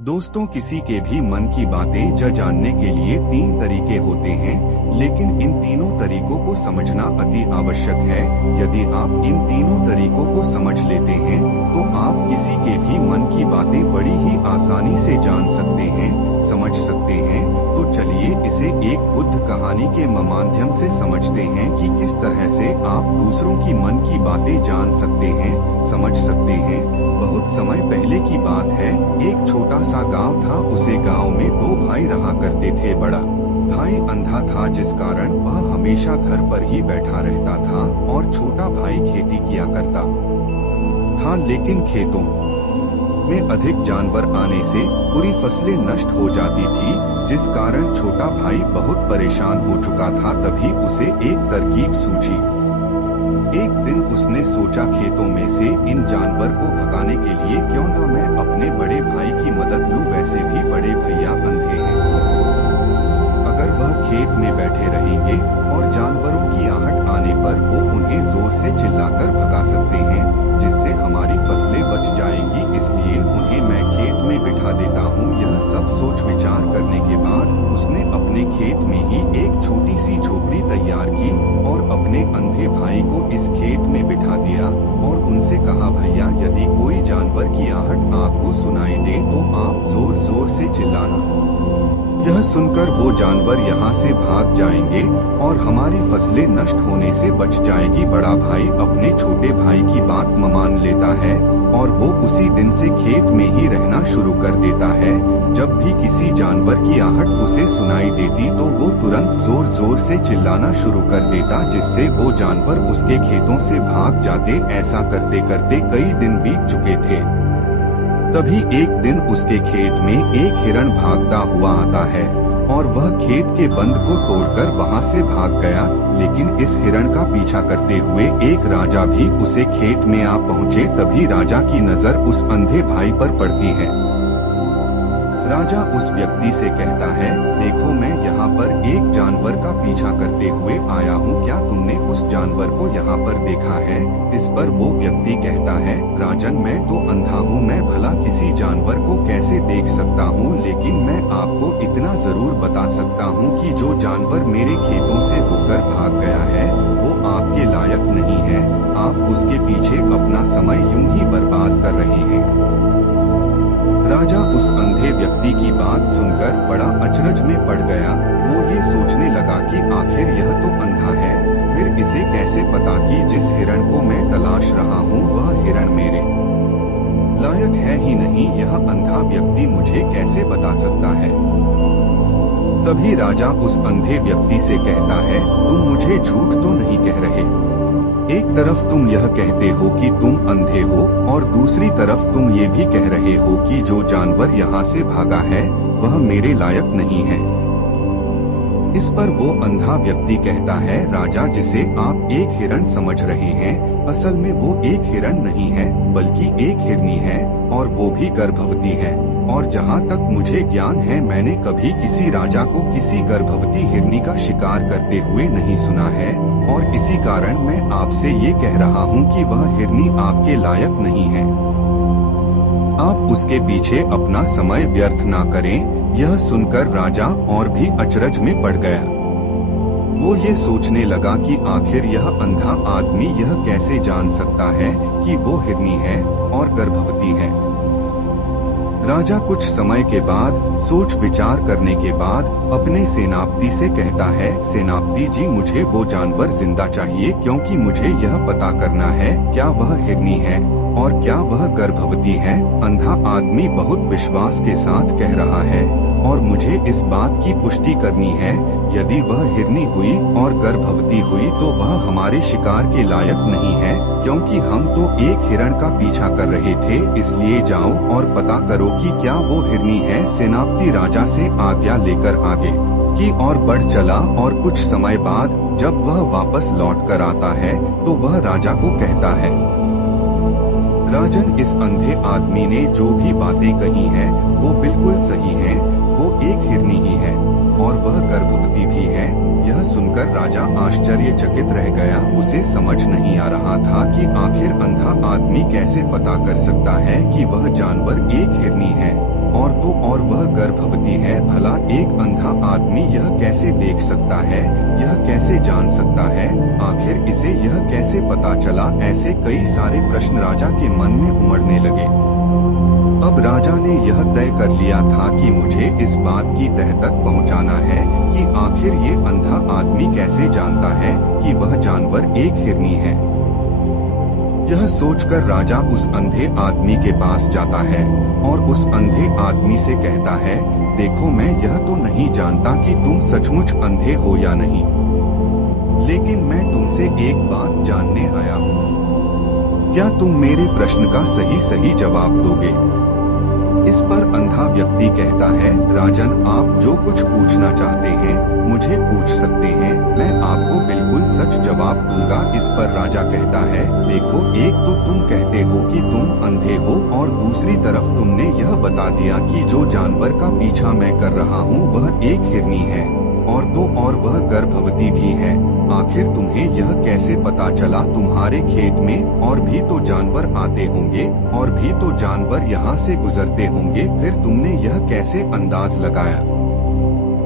दोस्तों, किसी के भी मन की बातें जानने के लिए तीन तरीके होते हैं, लेकिन इन तीनों तरीकों को समझना अति आवश्यक है। यदि आप इन तीनों तरीकों को समझ लेते हैं तो आप किसी के भी मन की बातें बड़ी ही आसानी से जान सकते हैं, समझ सकते हैं। तो चलिए इसे एक बुद्ध कहानी के माध्यम से समझते हैं कि किस तरह से आप दूसरों की मन की बातें जान सकते हैं, समझ सकते हैं। बहुत समय पहले की बात है, एक छोटा सा गांव था। उसे गांव में दो भाई रहा करते थे। बड़ा भाई अंधा था, जिस कारण वह हमेशा घर पर ही बैठा रहता था, और छोटा भाई खेती किया करता था। लेकिन खेतों में अधिक जानवर आने से पूरी फसलें नष्ट हो जाती थी, जिस कारण छोटा भाई बहुत परेशान हो चुका था। तभी उसे एक तरकीब सूझी। एक दिन उसने सोचा, खेतों में से इन जानवर को भगाने के लिए क्यों ना मैं अपने बड़े भाई की मदद लूं। वैसे भी बड़े भैया अंधे हैं। अगर वह खेत में बैठे रहेंगे और जानवरों की आहट आने पर वो उन्हें जोर से चिल्लाकर भगा सकते हैं, जिससे हमारी फसलें बच जाएंगी। इसलिए उन्हें मैं खेत में बिठा देता हूँ। यह सब सोच विचार करने के बाद उसने अपने खेत में ही एक छोटी सी झोपड़ी तैयार की और अपने अंधे भाई को इस खेत में बिठा दिया और उनसे कहा, भैया यदि कोई जानवर की आहट आपको सुनाई दे तो आप जोर जोर से चिल्लाना। यह सुनकर वो जानवर यहाँ से भाग जाएंगे और हमारी फसलें नष्ट होने से बच जाएगी। बड़ा भाई अपने छोटे भाई की बात मान लेता है और वो उसी दिन से खेत में ही रहना शुरू कर देता है। जब भी किसी जानवर की आहट उसे सुनाई देती तो वो तुरंत जोर जोर से चिल्लाना शुरू कर देता, जिससे वो जानवर उसके खेतों से भाग जाते। ऐसा करते करते कई दिन बीत चुके थे। तभी एक दिन उसके खेत में एक हिरण भागता हुआ आता है और वह खेत के बंद को तोड़कर वहां से भाग गया। लेकिन इस हिरण का पीछा करते हुए एक राजा भी उसे खेत में आ पहुंचे। तभी राजा की नजर उस अंधे भाई पर पड़ती है। राजा उस व्यक्ति से कहता है, देखो मैं यहाँ पर एक जानवर का पीछा करते हुए आया हूँ, क्या तुमने उस जानवर को यहाँ पर देखा है? इस पर वो व्यक्ति कहता है, राजन मैं तो अंधा हूँ, मैं भला किसी जानवर को कैसे देख सकता हूँ, लेकिन मैं आपको इतना जरूर बता सकता हूँ कि जो जानवर मेरे खेतों से होकर भाग गया है वो आपके लायक नहीं है। आप उसके पीछे अपना समय यूं ही बर्बाद कर रहे हैं। राजा उस अंधे व्यक्ति की बात सुनकर बड़ा अचरज में पड़ गया। वो ये सोचने लगा कि आखिर यह तो अंधा है, फिर इसे कैसे पता कि जिस हिरण को मैं तलाश रहा हूँ वह हिरण मेरे लायक है ही नहीं। यह अंधा व्यक्ति मुझे कैसे बता सकता है? तभी राजा उस अंधे व्यक्ति से कहता है, तुम मुझे झूठ तो नहीं कह रहे? एक तरफ तुम यह कहते हो कि तुम अंधे हो और दूसरी तरफ तुम ये भी कह रहे हो कि जो जानवर यहाँ से भागा है वह मेरे लायक नहीं है। इस पर वो अंधा व्यक्ति कहता है, राजा जिसे आप एक हिरण समझ रहे हैं, असल में वो एक हिरण नहीं है बल्कि एक हिरनी है, और वो भी गर्भवती है। और जहाँ तक मुझे ज्ञान है, मैंने कभी किसी राजा को किसी गर्भवती हिरनी का शिकार करते हुए नहीं सुना है, और इसी कारण मैं आपसे ये कह रहा हूँ कि वह हिरनी आपके लायक नहीं है। आप उसके पीछे अपना समय व्यर्थ ना करें। यह सुनकर राजा और भी अचरज में पड़ गया। वो ये सोचने लगा कि आखिर यह अंधा आदमी यह कैसे जान सकता है कि वो हिरनी है और गर्भवती है। राजा कुछ समय के बाद सोच विचार करने के बाद अपने सेनापति से कहता है, सेनापति जी मुझे वो जानवर जिंदा चाहिए, क्योंकि मुझे यह पता करना है क्या वह हिरनी है और क्या वह गर्भवती है। अंधा आदमी बहुत विश्वास के साथ कह रहा है और मुझे इस बात की पुष्टि करनी है। यदि वह हिरनी हुई और गर्भवती हुई तो वह हमारे शिकार के लायक नहीं है, क्योंकि हम तो एक हिरण का पीछा कर रहे थे। इसलिए जाओ और पता करो कि क्या वो हिरनी है। सेनापति राजा से आज्ञा लेकर आगे की ओर बढ़ चला और कुछ समय बाद जब वह वापस लौट कर आता है तो वह राजा को कहता है, राजन इस अंधे आदमी ने जो भी बातें कही हैं वो बिल्कुल सही हैं। वो एक हिरनी ही है और वह गर्भवती भी है। यह सुनकर राजा आश्चर्यचकित रह गया। उसे समझ नहीं आ रहा था कि आखिर अंधा आदमी कैसे पता कर सकता है कि वह जानवर एक हिरनी है और तो गर्भवती है। भला एक अंधा आदमी यह कैसे देख सकता है, यह कैसे जान सकता है, आखिर इसे यह कैसे पता चला? ऐसे कई सारे प्रश्न राजा के मन में उमड़ने लगे। अब राजा ने यह तय कर लिया था कि मुझे इस बात की तह तक पहुंचाना है कि आखिर ये अंधा आदमी कैसे जानता है कि वह जानवर एक हिरनी है। यह सोचकर राजा उस अंधे आदमी के पास जाता है और उस अंधे आदमी से कहता है, देखो मैं यह तो नहीं जानता कि तुम सचमुच अंधे हो या नहीं, लेकिन मैं तुमसे एक बात जानने आया हूँ। क्या तुम मेरे प्रश्न का सही जवाब दोगे? इस पर अंधा व्यक्ति कहता है, राजन आप जो कुछ पूछना चाहते हैं मुझे पूछ सकते हैं, मैं आपको बिल्कुल सच जवाब दूंगा। इस पर राजा कहता है, देखो एक तो तुम कहते हो कि तुम अंधे हो और दूसरी तरफ तुमने यह बता दिया कि जो जानवर का पीछा मैं कर रहा हूँ वह एक हिरनी है और वह गर्भवती भी है। आखिर तुम्हें यह कैसे पता चला? तुम्हारे खेत में और भी तो जानवर आते होंगे और भी तो जानवर यहाँ से गुजरते होंगे, फिर तुमने यह कैसे अंदाज लगाया?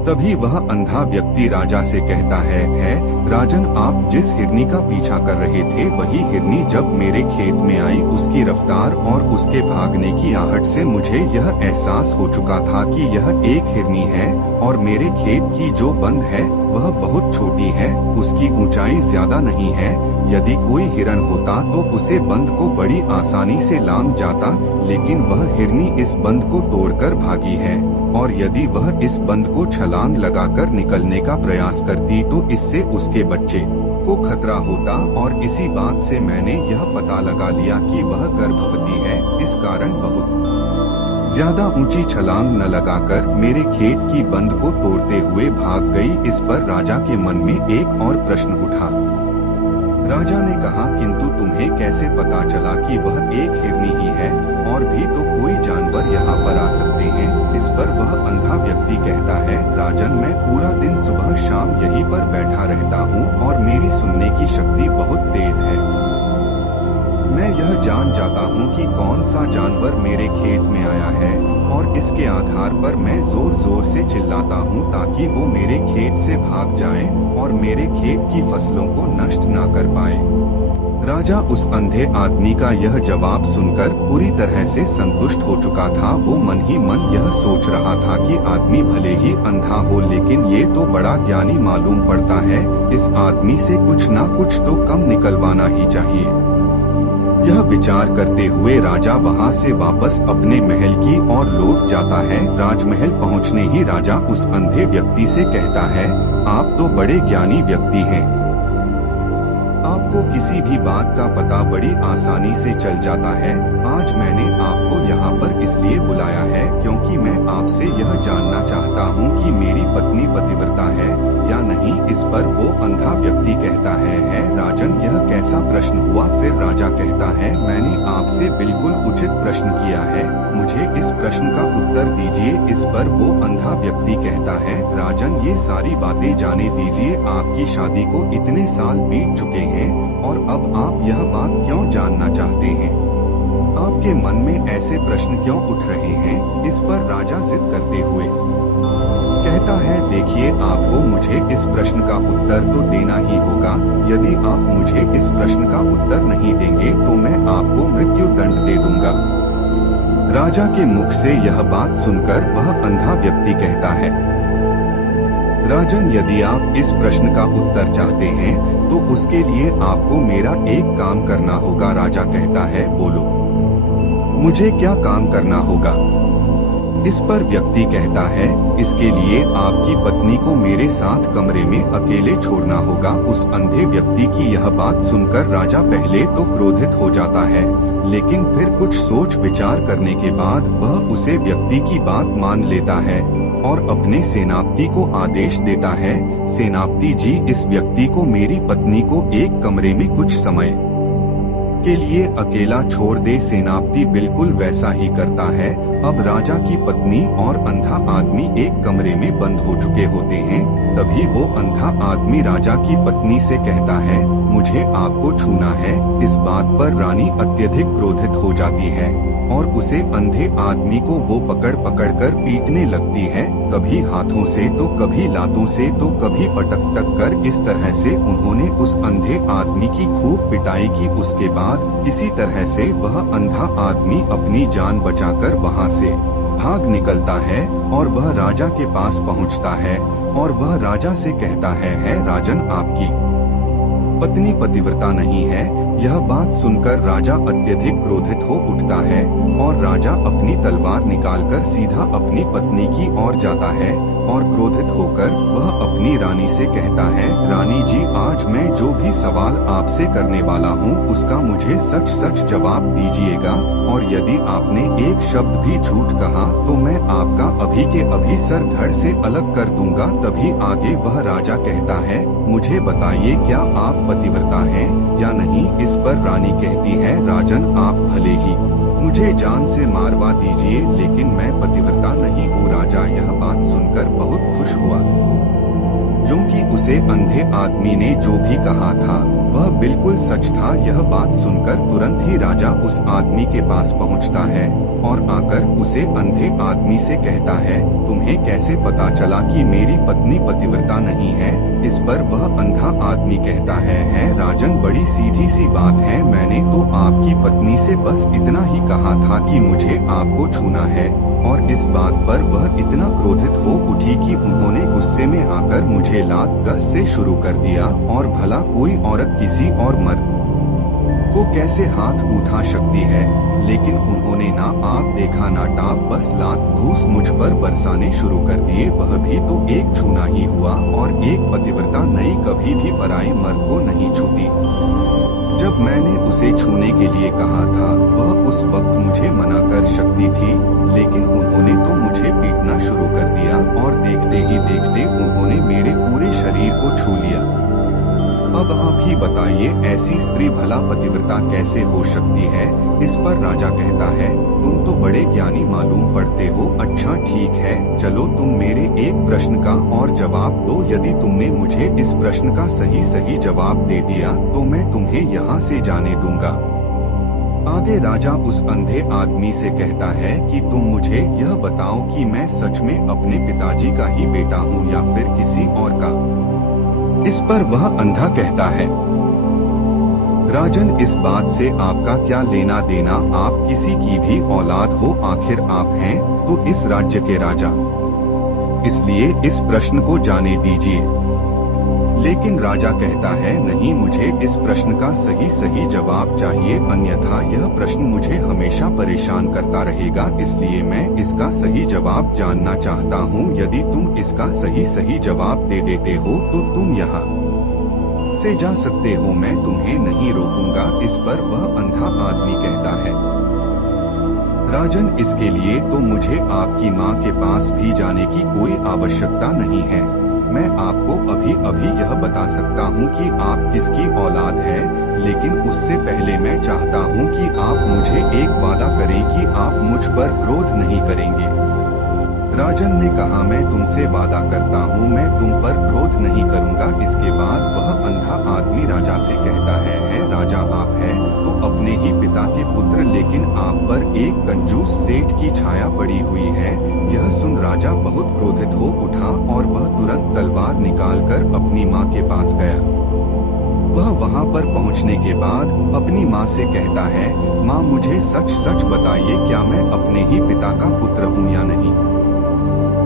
तभी वह अंधा व्यक्ति राजा से कहता है राजन आप जिस हिरनी का पीछा कर रहे थे वही हिरनी जब मेरे खेत में आई, उसकी रफ्तार और उसके भागने की आहट से मुझे यह एहसास हो चुका था कि यह एक हिरनी है और मेरे खेत की जो बंद है वह बहुत छोटी है, उसकी ऊंचाई ज्यादा नहीं है। यदि कोई हिरन होता तो उसे बंद को बड़ी आसानी से लांघ जाता, लेकिन वह हिरनी इस बंद को तोड़कर भागी है और यदि वह इस बंद को छलांग लगाकर निकलने का प्रयास करती तो इससे उसके बच्चे को खतरा होता और इसी बात से मैंने यह पता लगा लिया कि वह गर्भवती है। इस कारण बहुत ज्यादा ऊंची छलांग न लगाकर मेरे खेत की बंद को तोड़ते हुए भाग गई। इस पर राजा के मन में एक और प्रश्न उठा। राजा ने कहा, किंतु तुम्हें कैसे पता चला कि वह एक हिरनी ही है और भी तो कोई जानवर यहाँ पर आ सकते हैं? इस पर वह अंधा व्यक्ति कहता है, राजन मैं पूरा दिन सुबह शाम यहीं पर बैठा रहता हूँ और मेरी सुनने की शक्ति बहुत तेज है। मैं यह जान जाता हूँ कि कौन सा जानवर मेरे खेत में आया है और इसके आधार पर मैं जोर जोर से चिल्लाता हूँ ताकि वो मेरे खेत से भाग जाएं और मेरे खेत की फसलों को नष्ट न कर पाए। राजा उस अंधे आदमी का यह जवाब सुनकर पूरी तरह से संतुष्ट हो चुका था। वो मन ही मन यह सोच रहा था कि आदमी भले ही अंधा हो लेकिन ये तो बड़ा ज्ञानी मालूम पड़ता है, इस आदमी से कुछ न कुछ तो कम निकलवाना ही चाहिए। यह विचार करते हुए राजा वहां से वापस अपने महल की ओर लौट जाता है। राजमहल पहुंचने ही राजा उस अंधे व्यक्ति से कहता है, आप तो बड़े ज्ञानी व्यक्ति हैं, आपको किसी भी बात का पता बड़ी आसानी से चल जाता है। आज मैंने आपको यहाँ पर इसलिए बुलाया है क्योंकि मैं आपसे यह जानना चाहता हूँ कि मेरी पत्नी पतिव्रता है या नहीं। इस पर वो अंधा व्यक्ति कहता है राजन यह कैसा प्रश्न हुआ? फिर राजा कहता है, मैंने आपसे बिल्कुल उचित प्रश्न किया है, मुझे इस प्रश्न का उत्तर दीजिए। इस पर वो अंधा व्यक्ति कहता है, राजन ये सारी बातें जाने दीजिए, आपकी शादी को इतने साल बीत चुके हैं और अब आप यह बात क्यों जानना चाहते हैं? आपके मन में ऐसे प्रश्न क्यों उठ रहे हैं? इस पर राजा जिद करते हुए कहता है, देखिए आपको मुझे इस प्रश्न का उत्तर तो देना ही होगा। यदि आप मुझे इस प्रश्न का उत्तर नहीं देंगे तो मैं आपको मृत्यु दंड दे दूंगा। राजा के मुख से यह बात सुनकर वह अंधा व्यक्ति कहता है, राजन यदि आप इस प्रश्न का उत्तर चाहते हैं तो उसके लिए आपको मेरा एक काम करना होगा। राजा कहता है, बोलो मुझे क्या काम करना होगा? इस पर व्यक्ति कहता है, इसके लिए आपकी पत्नी को मेरे साथ कमरे में अकेले छोड़ना होगा। उस अंधे व्यक्ति की यह बात सुनकर राजा पहले तो क्रोधित हो जाता है, लेकिन फिर कुछ सोच विचार करने के बाद वह उसे व्यक्ति की बात मान लेता है और अपने सेनापति को आदेश देता है, सेनापति जी इस व्यक्ति को मेरी पत्नी को एक कमरे में कुछ समय के लिए अकेला छोड़ दे। सेनापति बिल्कुल वैसा ही करता है। अब राजा की पत्नी और अंधा आदमी एक कमरे में बंद हो चुके होते हैं। तभी वो अंधा आदमी राजा की पत्नी से कहता है, मुझे आपको छूना है। इस बात पर रानी अत्यधिक क्रोधित हो जाती है और उसे अंधे आदमी को वो पकड़ पकड़ कर पीटने लगती है, कभी हाथों से तो कभी लातों से तो कभी पटक कर। इस तरह से उन्होंने उस अंधे आदमी की खूब पिटाई की। उसके बाद किसी तरह से वह अंधा आदमी अपनी जान बचाकर वहाँ से भाग निकलता है और वह राजा के पास पहुँचता है और वह राजा से कहता है राजन, आपकी पत्नी पतिव्रता नहीं है। यह बात सुनकर राजा अत्यधिक क्रोधित हो उठता है और राजा अपनी तलवार निकालकर सीधा अपनी पत्नी की ओर जाता है और क्रोधित होकर वह अपनी रानी से कहता है, रानी जी, आज मैं जो भी सवाल आपसे करने वाला हूँ उसका मुझे सच सच जवाब दीजिएगा, और यदि आपने एक शब्द भी झूठ कहा तो मैं आपका अभी के अभी सर धड़ से अलग कर दूंगा। तभी आगे वह राजा कहता है, मुझे बताइए क्या आप पतिव्रता हैं या नहीं। इस पर रानी कहती है, राजन, आप भले ही मुझे जान से मारवा दीजिए लेकिन मैं पतिव्रता नहीं हूँ। राजा यह बात सुनकर बहुत खुश हुआ, क्योंकि उसे अंधे आदमी ने जो भी कहा था वह बिल्कुल सच था। यह बात सुनकर तुरंत ही राजा उस आदमी के पास पहुंचता है और आकर उसे अंधे आदमी से कहता है, तुम्हें कैसे पता चला कि मेरी पत्नी पतिव्रता नहीं है। इस पर वह अंधा आदमी कहता है राजन, बड़ी सीधी सी बात है, मैंने तो आपकी पत्नी से बस इतना ही कहा था कि मुझे आपको छूना है। और इस बात पर वह इतना क्रोधित हो उठी कि उन्होंने गुस्से में आकर मुझे लात गस से शुरू कर दिया। और भला कोई औरत किसी और मर्द को कैसे हाथ उठा सकती है, लेकिन उन्होंने ना आग देखा ना टाप, बस लात घूस मुझ पर बरसाने शुरू कर दिए। वह भी तो एक छूना ही हुआ, और एक पतिव्रता नई कभी भी पराये मर्द को नहीं छूती। जब मैंने उसे छूने के लिए कहा था वह उस वक्त मुझे मना कर सकती थी, लेकिन उन्होंने तो मुझे पीटना शुरू कर दिया और देखते ही देखते उन्होंने मेरे पूरे शरीर को छू लिया। अब आप ही बताइए, ऐसी स्त्री भला पतिव्रता कैसे हो सकती है। इस पर राजा कहता है, तुम तो बड़े ज्ञानी मालूम पड़ते हो। अच्छा ठीक है, चलो तुम मेरे एक प्रश्न का और जवाब दो। यदि तुमने मुझे इस प्रश्न का सही सही जवाब दे दिया तो मैं तुम्हें यहाँ से जाने दूंगा। आगे राजा उस अंधे आदमी से कहता है कि तुम मुझे यह बताओ कि मैं सच में अपने पिताजी का ही बेटा हूँ या फिर किसी और का। इस पर वह अंधा कहता है, राजन, इस बात से आपका क्या लेना देना, आप किसी की भी औलाद हो, आखिर आप हैं तो इस राज्य के राजा, इसलिए इस प्रश्न को जाने दीजिए। लेकिन राजा कहता है, नहीं, मुझे इस प्रश्न का सही सही जवाब चाहिए, अन्यथा यह प्रश्न मुझे हमेशा परेशान करता रहेगा, इसलिए मैं इसका सही जवाब जानना चाहता हूँ। यदि तुम इसका सही सही जवाब दे देते हो तो तुम यहाँ से जा सकते हो, मैं तुम्हें नहीं रोकूंगा। इस पर वह अंधा आदमी कहता है, राजन, इसके लिए तो मुझे आपकी माँ के पास भी जाने की कोई आवश्यकता नहीं है। मैं आपको अभी अभी यह बता सकता हूँ कि आप किसकी औलाद है, लेकिन उससे पहले मैं चाहता हूँ कि आप मुझे एक वादा करें कि आप मुझ पर क्रोध नहीं करेंगे। राजन ने कहा, मैं तुमसे वादा करता हूँ मैं तुम पर क्रोध नहीं करूँगा। इसके बाद वह अंधा आदमी राजा से कहता है राजा, आप हैं तो अपने ही पिता के पुत्र, लेकिन आप पर एक कंजूस सेठ की छाया पड़ी हुई है। यह सुन राजा बहुत क्रोधित हो उठा और वह तुरंत तलवार निकालकर अपनी माँ के पास गया। वह वहाँ पर पहुँचने के बाद अपनी माँ से कहता है, माँ, मुझे सच सच बताइए, क्या मैं अपने ही पिता का पुत्र हूँ या नहीं।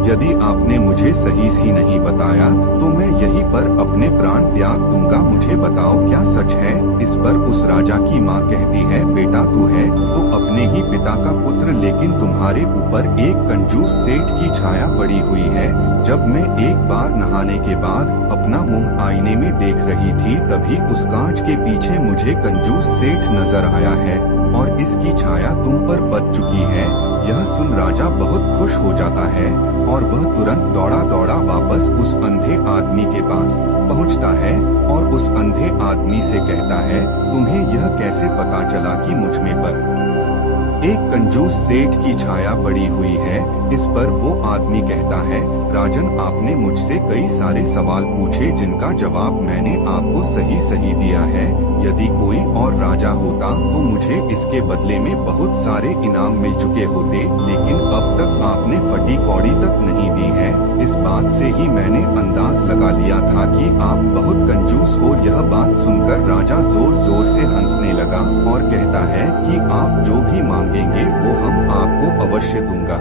यदि आपने मुझे सही सी नहीं बताया तो मैं यहीं पर अपने प्राण त्याग दूंगा। मुझे बताओ क्या सच है। इस पर उस राजा की माँ कहती है, बेटा, तू है तो अपने ही पिता का पुत्र, लेकिन तुम्हारे ऊपर एक कंजूस सेठ की छाया पड़ी हुई है। जब मैं एक बार नहाने के बाद अपना मुंह आईने में देख रही थी तभी उस कांच के पीछे मुझे कंजूस सेठ नजर आया है और इसकी छाया तुम पर बच चुकी है। यह सुन राजा बहुत खुश हो जाता है और वह तुरंत दौड़ा दौड़ा वापस उस अंधे आदमी के पास पहुंचता है और उस अंधे आदमी से कहता है, तुम्हें यह कैसे पता चला कि मुझ में पर एक कंजूस सेठ की छाया पड़ी हुई है। इस पर वो आदमी कहता है, राजन, आपने मुझसे कई सारे सवाल पूछे जिनका जवाब मैंने आपको सही सही दिया है। यदि कोई और राजा होता तो मुझे इसके बदले में बहुत सारे इनाम मिल चुके होते, लेकिन अब तक आपने फटी कौड़ी तक नहीं दी है। इस बात से ही मैंने अंदाज लगा लिया था कि आप बहुत कंजूस हो। यह बात सुनकर राजा जोर जोर से हंसने लगा और कहता है कि आप जो भी मांगेंगे वो हम आपको अवश्य दूंगा।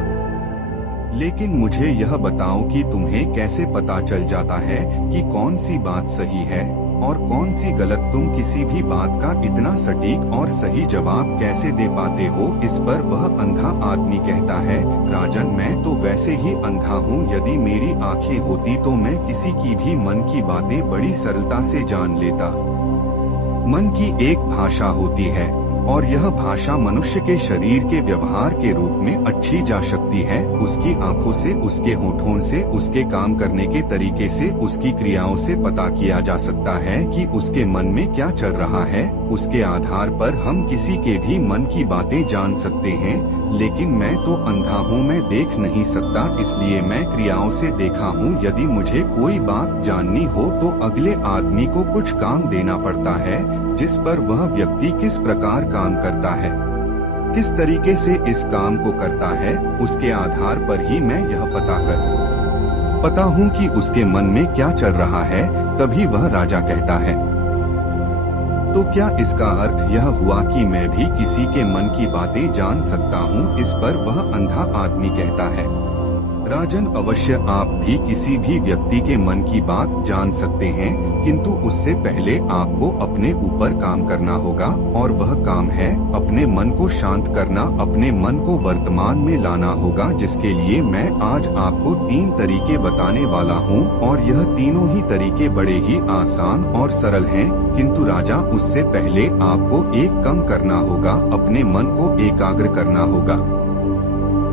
लेकिन मुझे यह बताओ कि तुम्हें कैसे पता चल जाता है कि कौन सी बात सही है और कौन सी गलत? तुम किसी भी बात का इतना सटीक और सही जवाब कैसे दे पाते हो? इस पर वह अंधा आदमी कहता है, राजन, मैं तो वैसे ही अंधा हूँ। यदि मेरी आंखें होती तो मैं किसी की भी मन की बातें बड़ी सरलता से जान लेता। मन की एक भाषा होती है और यह भाषा मनुष्य के शरीर के व्यवहार के रूप में अच्छी जा सकती है। उसकी आंखों से, उसके होठों से, उसके काम करने के तरीके से, उसकी क्रियाओं से पता किया जा सकता है कि उसके मन में क्या चल रहा है। उसके आधार पर हम किसी के भी मन की बातें जान सकते हैं। लेकिन मैं तो अंधा हूँ, मैं देख नहीं सकता, इसलिए मैं क्रियाओं से देखा हूँ। यदि मुझे कोई बात जाननी हो तो अगले आदमी को कुछ काम देना पड़ता है, जिस पर वह व्यक्ति किस प्रकार काम करता है, किस तरीके से इस काम को करता है, उसके आधार पर ही मैं यह पता हूँ कि उसके मन में क्या चल रहा है। तभी वह राजा कहता है, तो क्या इसका अर्थ यह हुआ कि मैं भी किसी के मन की बातें जान सकता हूँ? इस पर वह अंधा आदमी कहता है, राजन, अवश्य आप भी किसी भी व्यक्ति के मन की बात जान सकते हैं, किंतु उससे पहले आपको अपने ऊपर काम करना होगा और वह काम है अपने मन को शांत करना, अपने मन को वर्तमान में लाना होगा, जिसके लिए मैं आज आपको 3 तरीके बताने वाला हूँ। और यह तीनों ही तरीके बड़े ही आसान और सरल हैं, किंतु राजा, उससे पहले आपको एक काम करना होगा, अपने मन को एकाग्र करना होगा।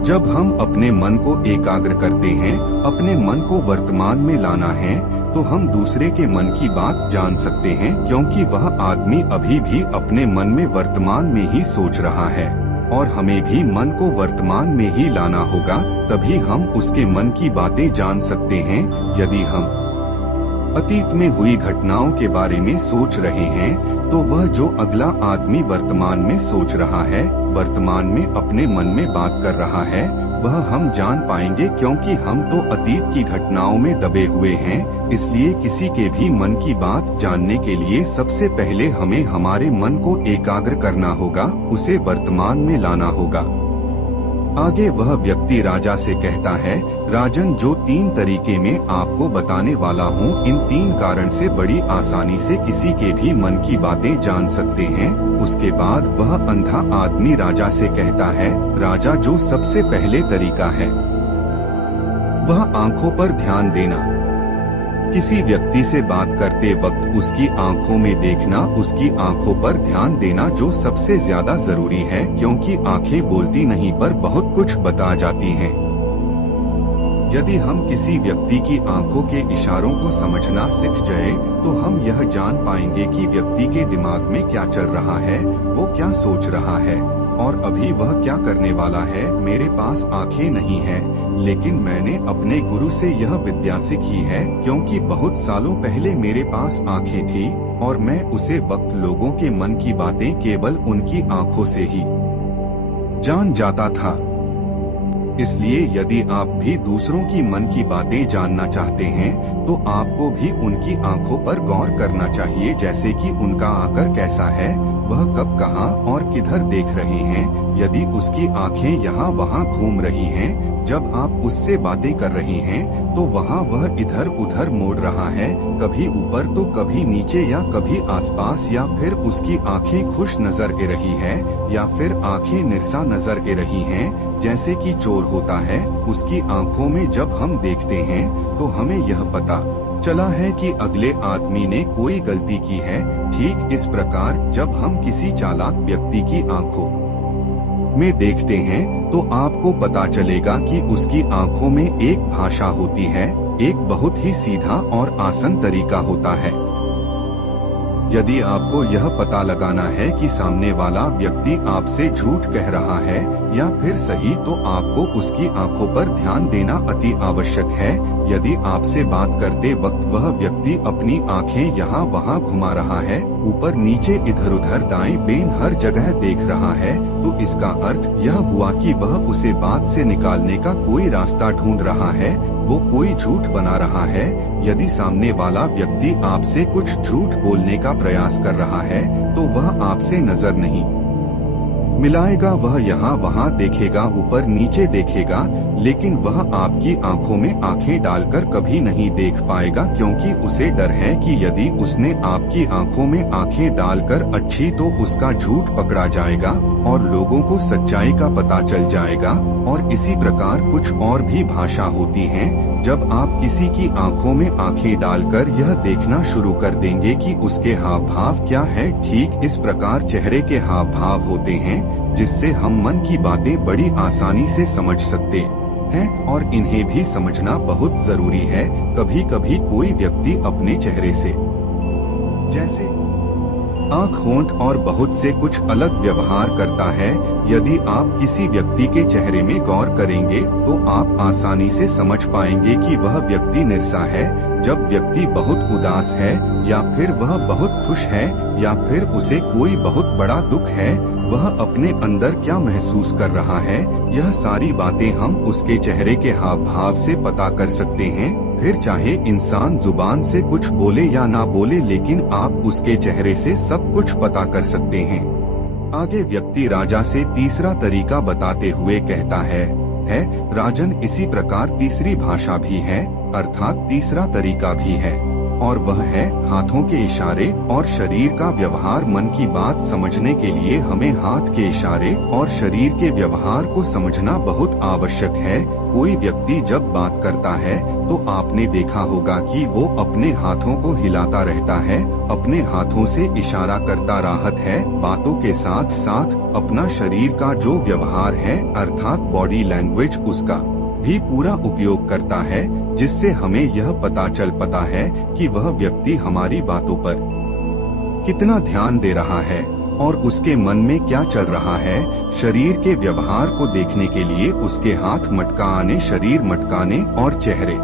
जब हम अपने मन को एकाग्र करते हैं, अपने मन को वर्तमान में लाना है, तो हम दूसरे के मन की बात जान सकते हैं, क्योंकि वह आदमी अभी भी अपने मन में वर्तमान में ही सोच रहा है और हमें भी मन को वर्तमान में ही लाना होगा, तभी हम उसके मन की बातें जान सकते हैं। यदि हम अतीत में हुई घटनाओं के बारे में सोच रहे हैं, तो वह जो अगला आदमी वर्तमान में सोच रहा है, वर्तमान में अपने मन में बात कर रहा है, वह हम जान पाएंगे, क्योंकि हम तो अतीत की घटनाओं में दबे हुए हैं। इसलिए किसी के भी मन की बात जानने के लिए सबसे पहले हमें हमारे मन को एकाग्र करना होगा, उसे वर्तमान में लाना होगा। आगे वह व्यक्ति राजा से कहता है, राजन, जो 3 तरीके में आपको बताने वाला हूँ, इन 3 कारण से बड़ी आसानी से किसी के भी मन की बातें जान सकते हैं। उसके बाद वह अंधा आदमी राजा से कहता है, राजा, जो सबसे पहले तरीका है वह आंखों पर ध्यान देना। किसी व्यक्ति से बात करते वक्त उसकी आंखों में देखना, उसकी आंखों पर ध्यान देना जो सबसे ज्यादा जरूरी है, क्योंकि आंखें बोलती नहीं पर बहुत कुछ बता जाती हैं। यदि हम किसी व्यक्ति की आंखों के इशारों को समझना सीख जाए, तो हम यह जान पाएंगे कि व्यक्ति के दिमाग में क्या चल रहा है, वो क्या सोच रहा है और अभी वह क्या करने वाला है। मेरे पास आंखें नहीं हैं, लेकिन मैंने अपने गुरु से यह विद्या सीखी है, क्योंकि बहुत सालों पहले मेरे पास आंखें थी और मैं उसे वक्त लोगों के मन की बातें केवल उनकी आंखों से ही जान जाता था। इसलिए यदि आप भी दूसरों की मन की बातें जानना चाहते हैं, तो आपको भी उनकी आंखों पर गौर करना चाहिए, जैसे कि उनका आकर कैसा है, वह कब, कहां और किधर देख रहे हैं। यदि उसकी आंखें यहाँ वहाँ घूम रही हैं, जब आप उससे बातें कर रहे हैं, तो वहाँ वह इधर उधर मोड़ रहा है, कभी ऊपर तो कभी नीचे या कभी आसपास, या फिर उसकी आंखें खुश नजर आ रही है या फिर आंखें निरसा नजर आ रही हैं, जैसे कि चोर होता है। उसकी आंखों में जब हम देखते हैं, तो हमें यह पता चला है कि अगले आदमी ने कोई गलती की है। ठीक इस प्रकार जब हम किसी चालाक व्यक्ति की आंखों में देखते हैं, तो आपको पता चलेगा कि उसकी आंखों में एक भाषा होती है, एक बहुत ही सीधा और आसान तरीका होता है। यदि आपको यह पता लगाना है कि सामने वाला व्यक्ति आपसे झूठ कह रहा है या फिर सही, तो आपको उसकी आंखों पर ध्यान देना अति आवश्यक है। यदि आपसे बात करते वक्त वह व्यक्ति अपनी आंखें यहाँ वहाँ घुमा रहा है, ऊपर नीचे इधर उधर दाएं बेन हर जगह देख रहा है, तो इसका अर्थ यह हुआ कि वह उसे बात से निकालने का कोई रास्ता ढूंढ रहा है, वो कोई झूठ बना रहा है। यदि सामने वाला व्यक्ति आपसे कुछ झूठ बोलने का प्रयास कर रहा है तो वह आपसे नजर नहीं मिलाएगा, वह यहाँ वहाँ देखेगा, ऊपर नीचे देखेगा, लेकिन वह आपकी आंखों में आंखें डालकर कभी नहीं देख पाएगा, क्योंकि उसे डर है कि यदि उसने आपकी आंखों में आंखें डालकर अच्छी तो उसका झूठ पकड़ा जाएगा और लोगों को सच्चाई का पता चल जाएगा। और इसी प्रकार कुछ और भी भाषा होती है। जब आप किसी की आंखों में आंखें डालकर यह देखना शुरू कर देंगे कि उसके हाव भाव क्या है, ठीक इस प्रकार चेहरे के हाव भाव होते हैं, जिससे हम मन की बातें बड़ी आसानी से समझ सकते हैं और इन्हें भी समझना बहुत जरूरी है। कभी कभी कोई व्यक्ति अपने चेहरे से जैसे आँख, होंठ और बहुत से कुछ अलग व्यवहार करता है। यदि आप किसी व्यक्ति के चेहरे में गौर करेंगे तो आप आसानी से समझ पाएंगे कि वह व्यक्ति निरसा है, जब व्यक्ति बहुत उदास है, या फिर वह बहुत खुश है, या फिर उसे कोई बहुत बड़ा दुख है, वह अपने अंदर क्या महसूस कर रहा है। यह सारी बातें हम उसके चेहरे के हाव भाव से पता कर सकते हैं। फिर चाहे इंसान जुबान से कुछ बोले या ना बोले, लेकिन आप उसके चेहरे से सब कुछ पता कर सकते हैं। आगे व्यक्ति राजा से तीसरा तरीका बताते हुए कहता है राजन, इसी प्रकार तीसरी भाषा भी है, अर्थात तीसरा तरीका भी है, और वह है हाथों के इशारे और शरीर का व्यवहार। मन की बात समझने के लिए हमें हाथ के इशारे और शरीर के व्यवहार को समझना बहुत आवश्यक है। कोई व्यक्ति जब बात करता है तो आपने देखा होगा कि वो अपने हाथों को हिलाता रहता है, अपने हाथों से इशारा करता रहता है, बातों के साथ साथ अपना शरीर का जो व्यवहार है अर्थात बॉडी लैंग्वेज, उसका भी पूरा उपयोग करता है, जिससे हमें यह पता चल पाता है कि वह व्यक्ति हमारी बातों पर कितना ध्यान दे रहा है और उसके मन में क्या चल रहा है। शरीर के व्यवहार को देखने के लिए उसके हाथ मटकाने, शरीर मटकाने और चेहरे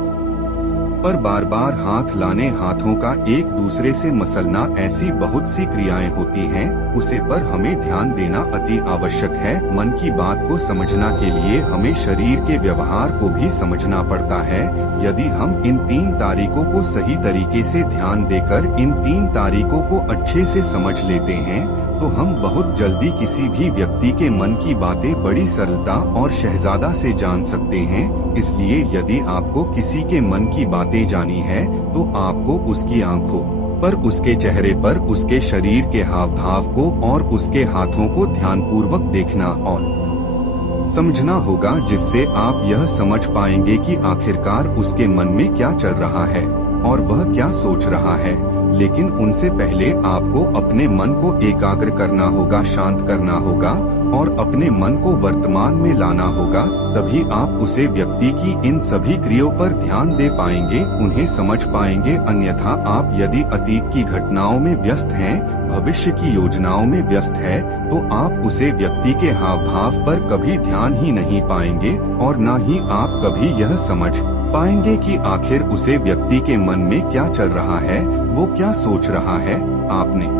पर बार बार हाथ लाने, हाथों का एक दूसरे से मसलना, ऐसी बहुत सी क्रियाएं होती हैं, उसे पर हमें ध्यान देना अति आवश्यक है। मन की बात को समझना के लिए हमें शरीर के व्यवहार को भी समझना पड़ता है। यदि हम इन 3 तारीखों को सही तरीके से ध्यान देकर इन 3 तारीखों को अच्छे से समझ लेते हैं तो हम बहुत जल्दी किसी भी व्यक्ति के मन की बातें बड़ी सरलता और शहजादा से जान सकते हैं। इसलिए यदि आपको किसी के मन की बातें जानी है तो आपको उसकी आंखों पर, उसके चेहरे पर, उसके शरीर के हाव भाव को और उसके हाथों को ध्यानपूर्वक देखना और समझना होगा, जिससे आप यह समझ पाएंगे कि आखिरकार उसके मन में क्या चल रहा है और वह क्या सोच रहा है। लेकिन उनसे पहले आपको अपने मन को एकाग्र करना होगा, शांत करना होगा और अपने मन को वर्तमान में लाना होगा, तभी आप उसे व्यक्ति की इन सभी क्रियाओं पर ध्यान दे पाएंगे, उन्हें समझ पाएंगे। अन्यथा आप यदि अतीत की घटनाओं में व्यस्त हैं, भविष्य की योजनाओं में व्यस्त है, तो आप उसे व्यक्ति के हाव भाव पर कभी ध्यान ही नहीं पाएंगे और न ही आप कभी यह समझ पाएंगे कि आखिर उसे व्यक्ति के मन में क्या चल रहा है, वो क्या सोच रहा है। आपने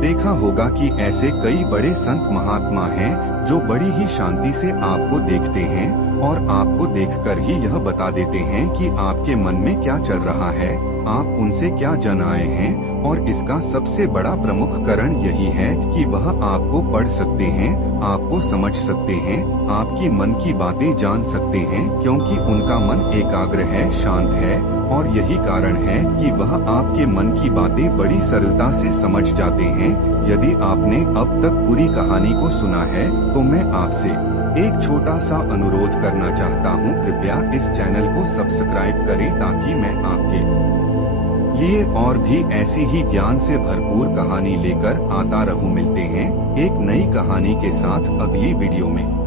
देखा होगा कि ऐसे कई बड़े संत महात्मा हैं जो बड़ी ही शांति से आपको देखते हैं और आपको देखकर ही यह बता देते हैं कि आपके मन में क्या चल रहा है, आप उनसे क्या जन आए हैं। और इसका सबसे बड़ा प्रमुख कारण यही है कि वह आपको पढ़ सकते हैं, आपको समझ सकते हैं, आपकी मन की बातें जान सकते हैं, क्योंकि उनका मन एकाग्र है, शांत है, और यही कारण है कि वह आपके मन की बातें बड़ी सरलता से समझ जाते हैं। यदि आपने अब तक पूरी कहानी को सुना है तो मैं आपसे एक छोटा सा अनुरोध करना चाहता हूँ, कृपया इस चैनल को सब्सक्राइब करें ताकि मैं आपके लिए और भी ऐसी ही ज्ञान से भरपूर कहानी लेकर आता रहूं। मिलते हैं एक नई कहानी के साथ अगली वीडियो में।